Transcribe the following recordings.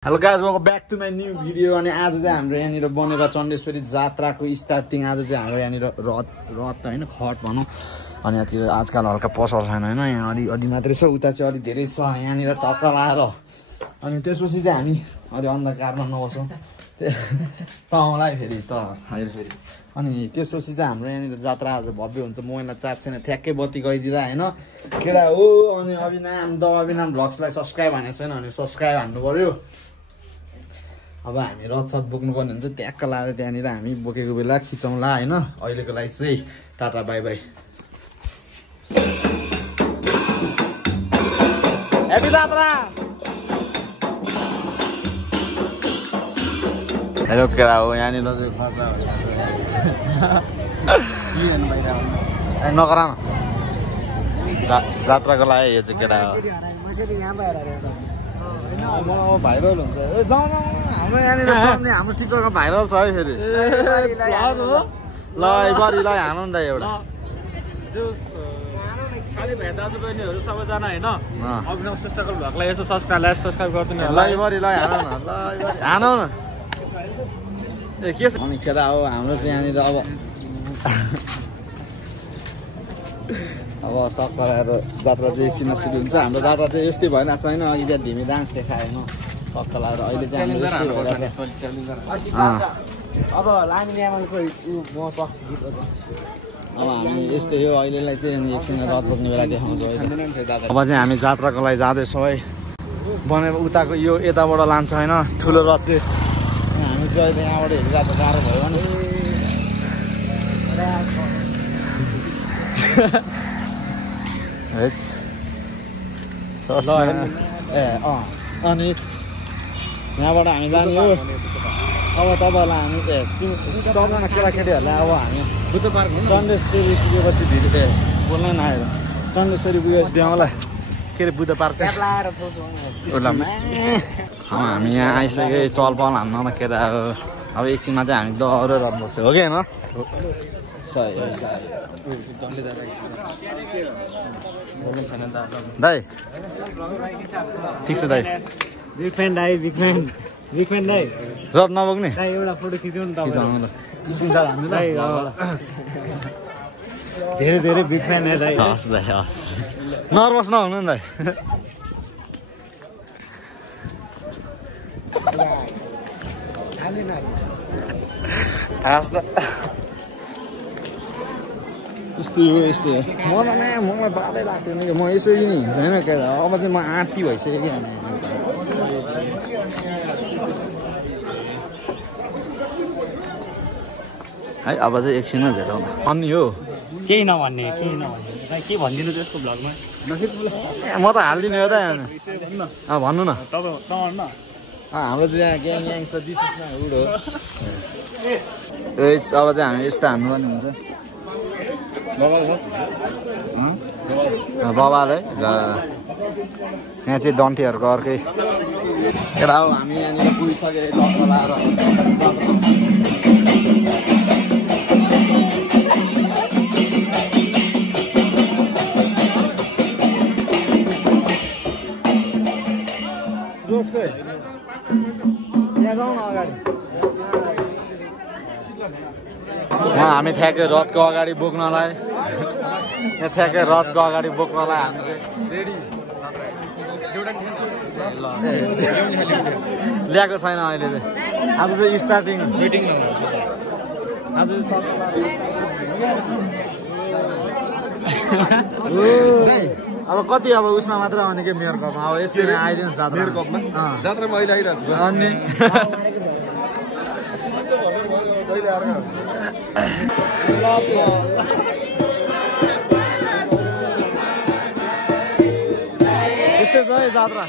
Hello guys welcome back to my new video. अनि आज चाहिँ हाम्रो यहाँनिर बनेको चण्डेश्वरी जात्राको स्टार्टिङ। आज चाहिँ हाम्रो यहाँनिर रथ होइन खट भनौँ। अनि यहाँतिर आजकल हल्का पसल छैन होइन, यहाँ अलि मात्रै छ, उता चाहिँ अलि धेरै छ यहाँनिर तक्क लाएर। अनि त्यसपछि चाहिँ हामी अलि अन्धकारमा नबसौँ पाउँला फेरि त अहिले फेरि। अनि त्यसपछि चाहिँ हाम्रो यहाँनिर जात्रा आज भव्य हुन्छ। मोबाइलमा चार्ज छैन, ठ्याक्कै बत्ती गइदिएर होइन केटा हो। अनि अभिनाम भ्लग्सलाई सब्सक्राइब हानेको छैन भने सब्सक्राइब हान्नु पऱ्यो। अब हामी रथसथ बोक्नुपर्ने हुन्छ, ट्याक्क लाएर त्यहाँनिर हामी बोकेको बेला खिचौँला होइन। अहिलेको लागि चाहिँ टाटा बाई बाई, ह्यापी जात्रा। हेलो केटा हो, यहाँनिर चाहिँ नगरा न जात्राको लागि यो चाहिँ केटा हो। भाइरल हुन्छ जाउँ हाम्रो यहाँनिर सामने हाम्रो टिकटकमा भाइरल छ है फेरि। ल बढी ल हानौँ न त एउटा खाली भाइ दाजुबहिनीहरू सबैजना होइन अभिनव श्रेष्ठको भ्लगलाई यसो सब्सक्राइब गरिदिनु ल बढी ल हानौँ न, ल हानौँ न। ए के छ अनि केटा हो हाम्रो चाहिँ यहाँनिर अब टक्क लगाएर जात्रा चाहिँ एकछिनमा सुरु हुन्छ। हाम्रो जात्रा चाहिँ यस्तै भइरहेको छैन, अघि त्यहाँ धिमी डान्स देखाएन टक्क लगाएर। अहिले चाहिँ अब लामियामाको अब हामी यस्तै हो अहिलेलाई चाहिँ एकछिनमा रथ बोक्ने बेला देखाउँछौँ। अब चाहिँ हामी जात्राको लागि जाँदैछौँ है, बनेर उताको यो यताबाट लान्छ होइन ठुलो रथ चाहिँ। हामी चाहिँ अहिले यहाँबाट हेरिरहेको गाह्रो भयो भने अनि यहाँबाट हामी जाने हो। अब तपाईँहरूलाई हामी सबजना केटाकेटीहरूलाई अब हामी चण्डेश्वरी पुगेपछि बोल्नै नआएर चण्डेश्वरी पुगेपछि देऊँलाई के अरे बुद्ध पार्क। हामी यहाँ आइसक्यो, चल पल हान्न केटा हो। अब एकछिनमा चाहिँ हामी दौरो रथ बोक्छौँ हो कि होइन। दाइ ठिक छ दाइ, बिग फ्यान दाइ, बिग फ्यान दाइ। रथ नबोक्ने एउटा फोटो खिच्नु नि खिचाउनु ल। धेरै बिग फ्यान है दाइ। हस् दाइ हस्, नर्भस नहुनु नि दाइ। यस्तै हो मलाई बाधै लाग्थ्यो नि, म यसरी नै हिँड्छु होइन क्या। अब चाहिँ म आँटी भइसक्यो कि है। अब चाहिँ एकछिनमा भेटौँ अनि हो केही नभन्ने के भनिदिनु त्यसको भ्लगमा म त हालिदिने हो त। भन्नु न तपाईँ हाम्रो चाहिँ यहाँ ग्याङ छ दिसमा उड हो। अब चाहिँ हामी यस्तो हान्नुपर्ने हुन्छ बबाल है। यहाँ चाहिँ डन्ठीहरूको अर्कै केटा हो। हामी यहाँनिर पुगिसक्यो टक्क लाएर। रोजको यहाँ जाउँ न अगाडि। यहाँ हामी ठ्याक्कै रथको अगाडि बोक्नलाई हामी चाहिँ रेडी ल्याएको छैन अहिले चाहिँ। आज चाहिँ स्टार्टिङ मिटिङ आज अब कति अब उसमा मात्र आउने कि मेयर कपमा। अब यसरी आइदिनु मेयर कपमा जात्रामा अहिले आइरहेको छ अनि यस्तै छ है जात्रा।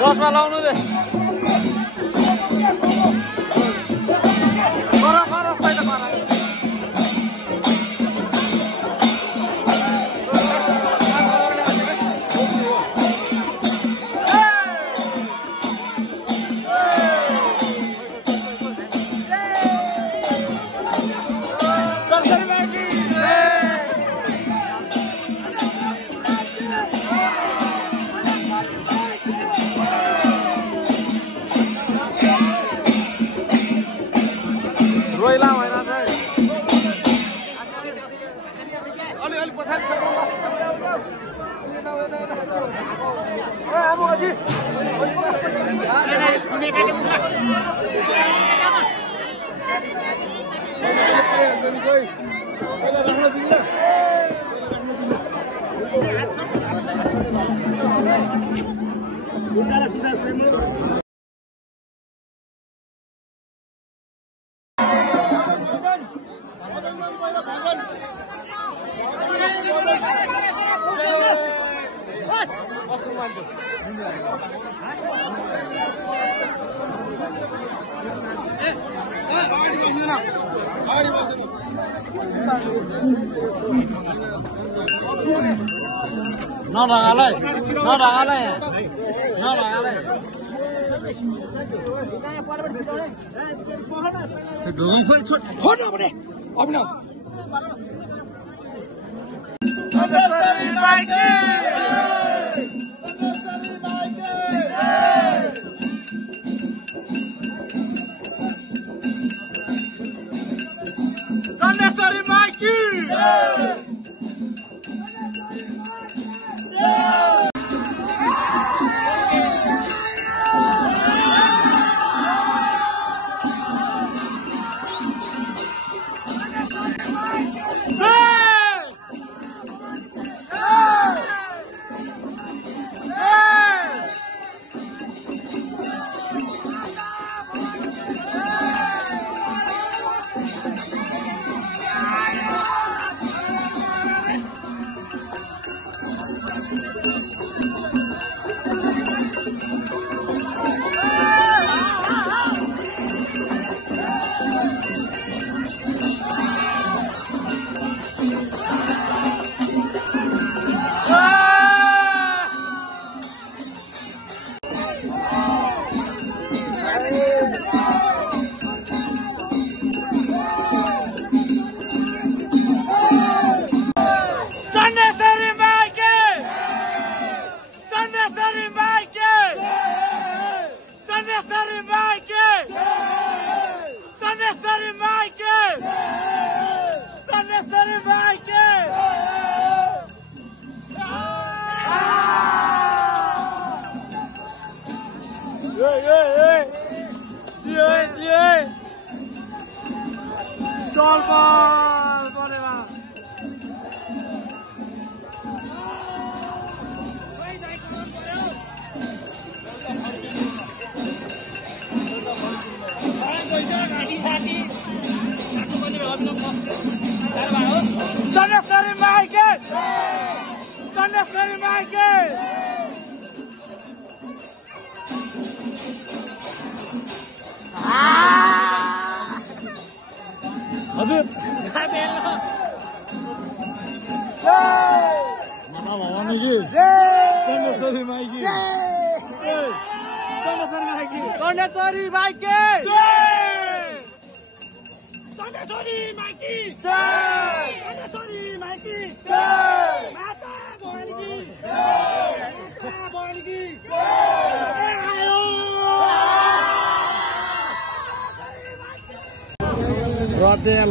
चस्मा लाउनु रे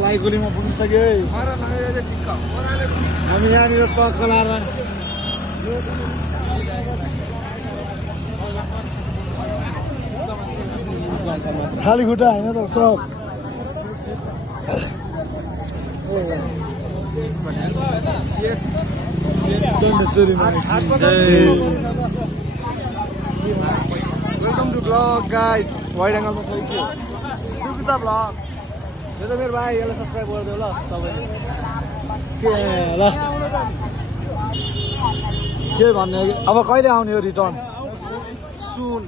लाइगोलीमा पुगिसक्यो हामी यहाँनिर टक्क लाएर खाली खुट्टा होइन त सब welcome to vlog guys wide एङ्गलमा छ के दुकुचा ब्लग यो त मेरो भाइ यसलाई सब्सक्राइब गरिदेऊ ल सबैले के ल के भन्ने अब कहिले आउने हो रिटर्न सुन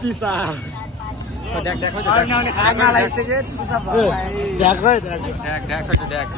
पिसा आगा लागिसक्यो ड्याक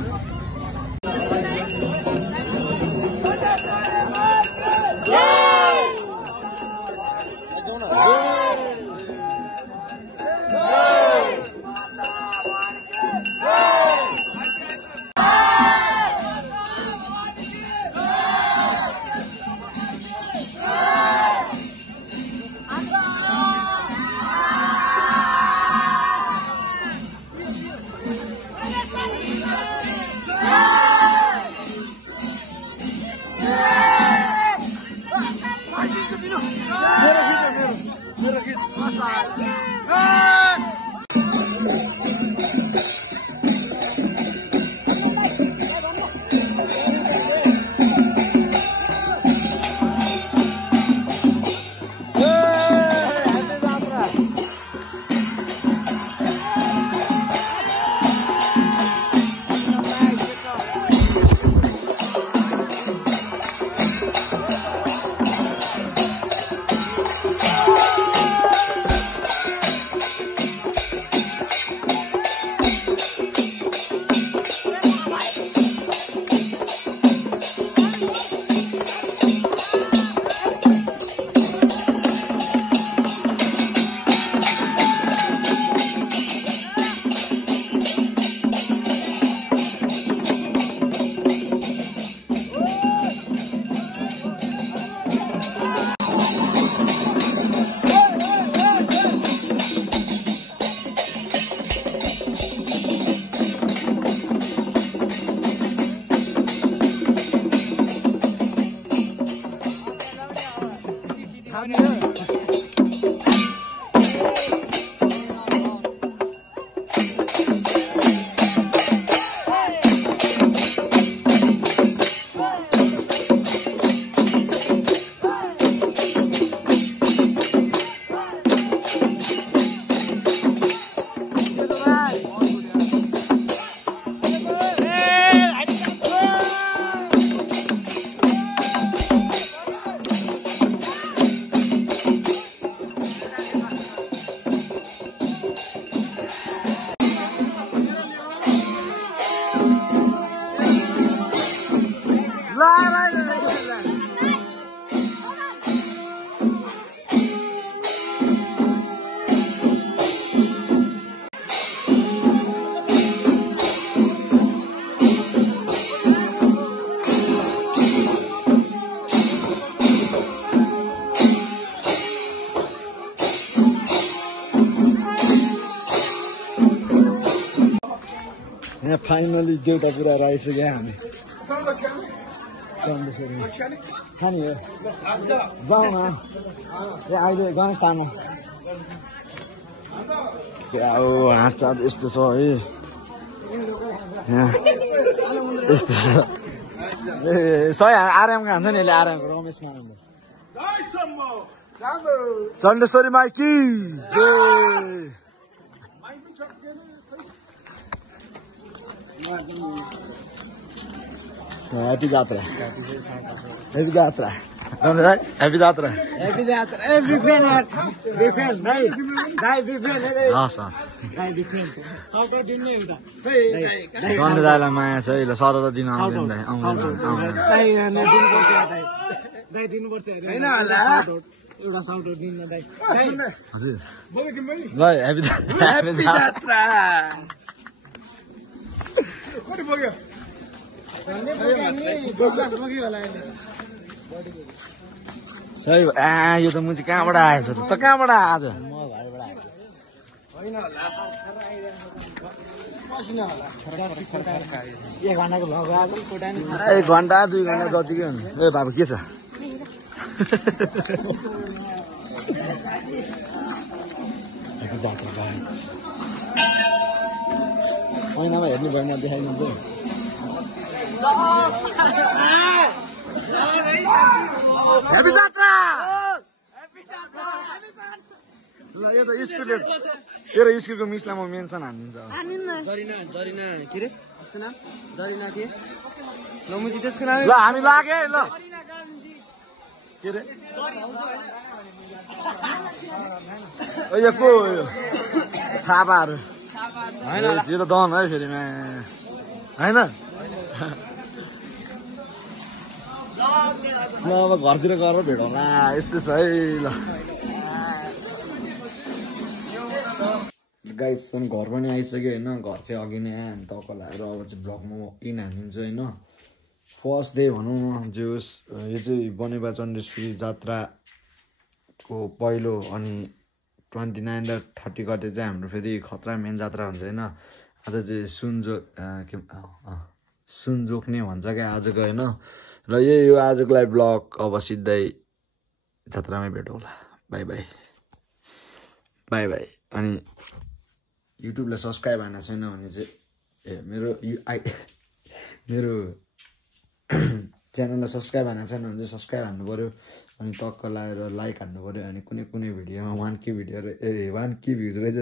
यहाँ फाइनली देउतापुरा आइसक्यो हामी खाने हो जाउँ न ए अहिले गणेशस्थानमा हात चाँद यस्तो छ है यहाँ यस्तो छ ए सय आराम खान्छ नि यसले आरामको रमेश मानन्द चण्डेश्वरी माइकी Happy Jatra. Happy Jatra. Happy Jatra. Happy Jatra. Big fan. Big fan. Dai big fan. Hस् हस् Dai big fan. Shout out dinne एउटा. गण्डे दाइलाई माया छ ल सरल दिन आउँदैन दाइ Dai दिनु पर्छ दाइ. Dai दिनु पर्छ हैन होला. एउटा shout out दिन्न दाइ. हजुर बोले कि मैले ल Happy Jatra. कति बग्यो सही यो त मुजी कहाँबाट आएछ त कहाँबाट आज म घरबाट आएको होइन होला पसिना होला एक घण्टाको भ्लग आएको कोटा नि 1 घण्टा 2 घण्टा जतिकै हुन्छ ए बाबु के छ जात्रा गाइस ऐनामा हेर्नु भएन देखाइदिन्छ Happy Jatra! यो त स्कुलले तेरो स्कुलको मिसलाई म मेन्सन हानिदिन्छ जरिना के रे त्यसको नाम जरिना के नमुजी त्यसको नाम ल हामी लागे ल के रे यो को यो छापाहरू यो त दन है फेरि होइन ल अब घरतिर गएर भेटौँला यस्तै छ है ल गाइस अनि घर पनि आइसक्यो होइन घर चाहिँ अघि नै आयो अनि तक लगाएर अब चाहिँ ब्लगमा इन हानिदिन्छु होइन फर्स्ट डे भनौँ न जे होस् यो चाहिँ बनेपा चण्डेश्वरी जात्राको पहिलो अनि 29 र 30 गते चाहिँ हाम्रो फेरि खतरा मेन जात्रा हुन्छ होइन आज चाहिँ सुन जोख्ने भन्छ क्या आजको होइन र यही हो आजको लागि ब्लग अब सिधै जात्रामै भेटौँला बाई बाई बाई बाई अनि युट्युबलाई सब्सक्राइब हान छैन भने चाहिँ मेरो च्यानललाई सब्सक्राइब हान छैन भने चाहिँ सब्सक्राइब हान्नु पऱ्यो अनि टक्क लगाएर लाइक हान्नु पऱ्यो अनि कुनै कुनै भिडियोमा 1K भिडियोहरू 1K भ्युज रहेछ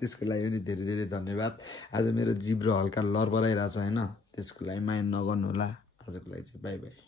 त्यसको लागि पनि धेरै धेरै धन्यवाद आज मेरो जिब्रो हल्का लरबराइरहेछ होइन त्यसको लागि माइन्ड नगर्नु होला आजको लागि चाहिँ बाई बाई